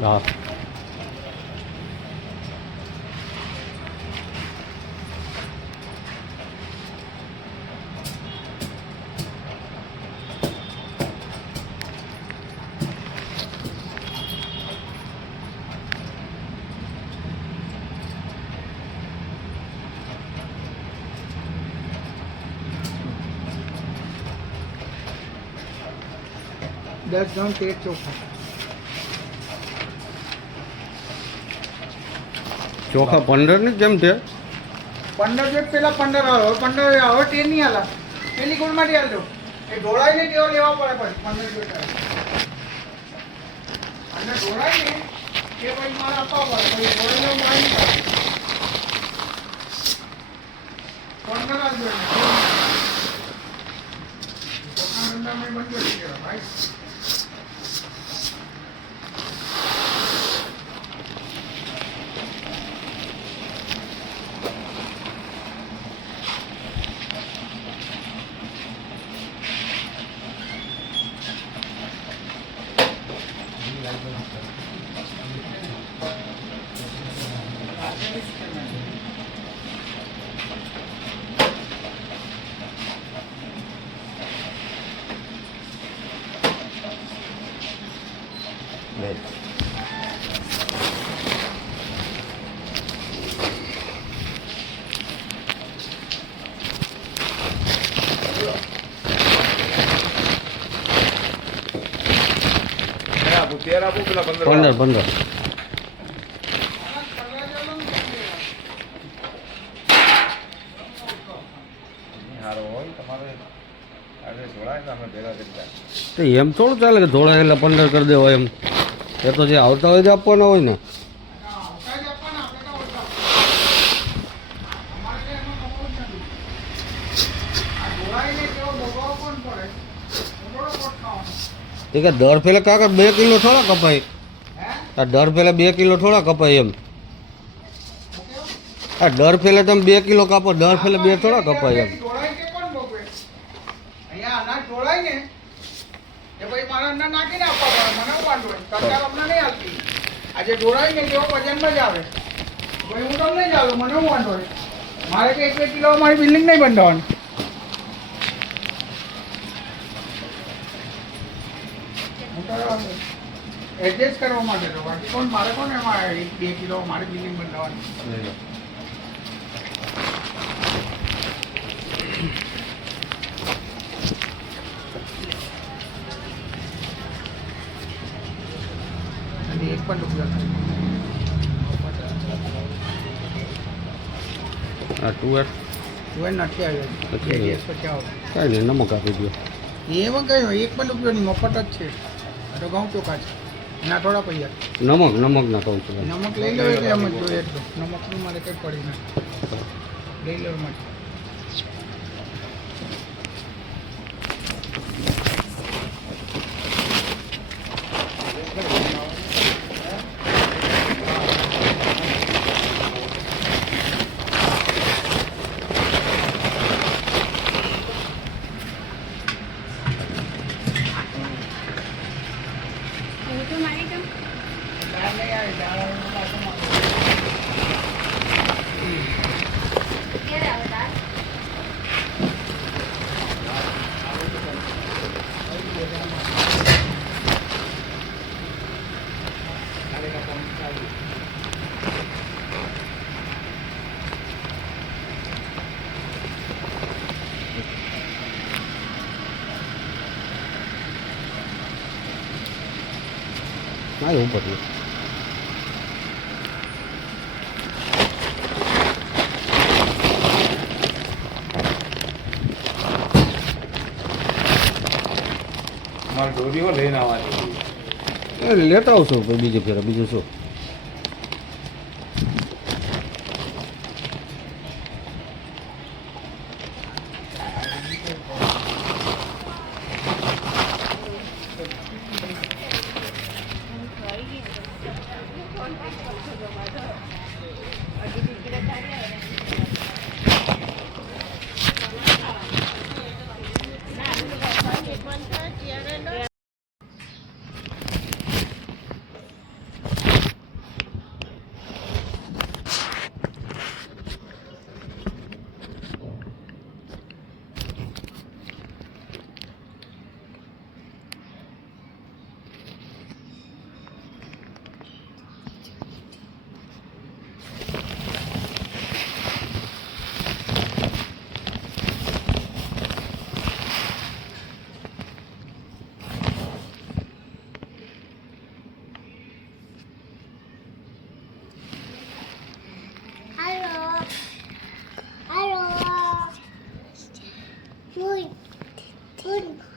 હા. દસ જણ તેર ચોખા ચોખા 15 ને કેમ છે? 15 જો પેલા 15 આવે 15 આવે 10 નહીં આલા પેલી ગુણ માંથી આલજો એ ઢોળાઈ ને કેવો લેવા પડે પછી 15 જો અને ઢોળાઈ ને કે પછી મારે આપવા પડે પછી ઢોળાઈ લેવું મારી નહીં પડે 15 આલજો ચોખા ધંધા મેં બંધ કરી દેવા ભાઈ તેર આપું પેલા 15 સારો હોય તમારે આગળ જોડાય ને અમે ભેગા કરી જાય તો એમ થોડું ચાલે કે ધોળા એટલે 15 કરી દેવો એમ એ તો જે આવતા હોય તે આપવાના હોય ને એ કે દર ફેલે કાકા 2 કિલો થોડા કપાય આ દર ફેલે 2 કિલો થોડા કપાય એમ આ દર ફેલે તમે 2 કિલો કાપો દર ફેલે 2 થોડા કપાય એમ અહીંયા અનાજ ઢોળાય ને એ પછી મારા અંદર નાખીને આપવા પડે મને વાંધો હોય સરકાર અમને નહીં આપતી આજે ઢોળાય ને તેઓ વજનમાં જ આવે ભાઈ હું તમને જ આવું મને વાંધો હોય મારે કે 1 કિલો મારી બિલ્ડિંગ નહીં બંધાવવાની એડજસ્ટ કરવા માટે તો બાકી કોણ મારે કોણ એમાં 1-2 કિલો મારી બિલ્ડિંગ બંધાવવાની અને 1 પણ રૂપિયા આ તુવેર નથી આવ્યો પછી બે દિવસ પછી આવો કાંઈ નહીં નમક આપી દો એમાં કઈ 1 પણ રૂપિયો નહીં મફત જ છે આ તો ઘઉં ચોખા છે એના થોડા પૈસા નમક ના કહું છું નમક લઈ લો એટલે એમ જ જોઈએ એટલું નમકનું મારે કંઈ પડી નથી લઈ લેવા માટે હા એવું બધું તમારે દોરીઓ લઈને આવવાની. એ લેતા આવશું પછી બીજે ફેરે બીજું શું. Hallo. Hallo. Moin. Moin.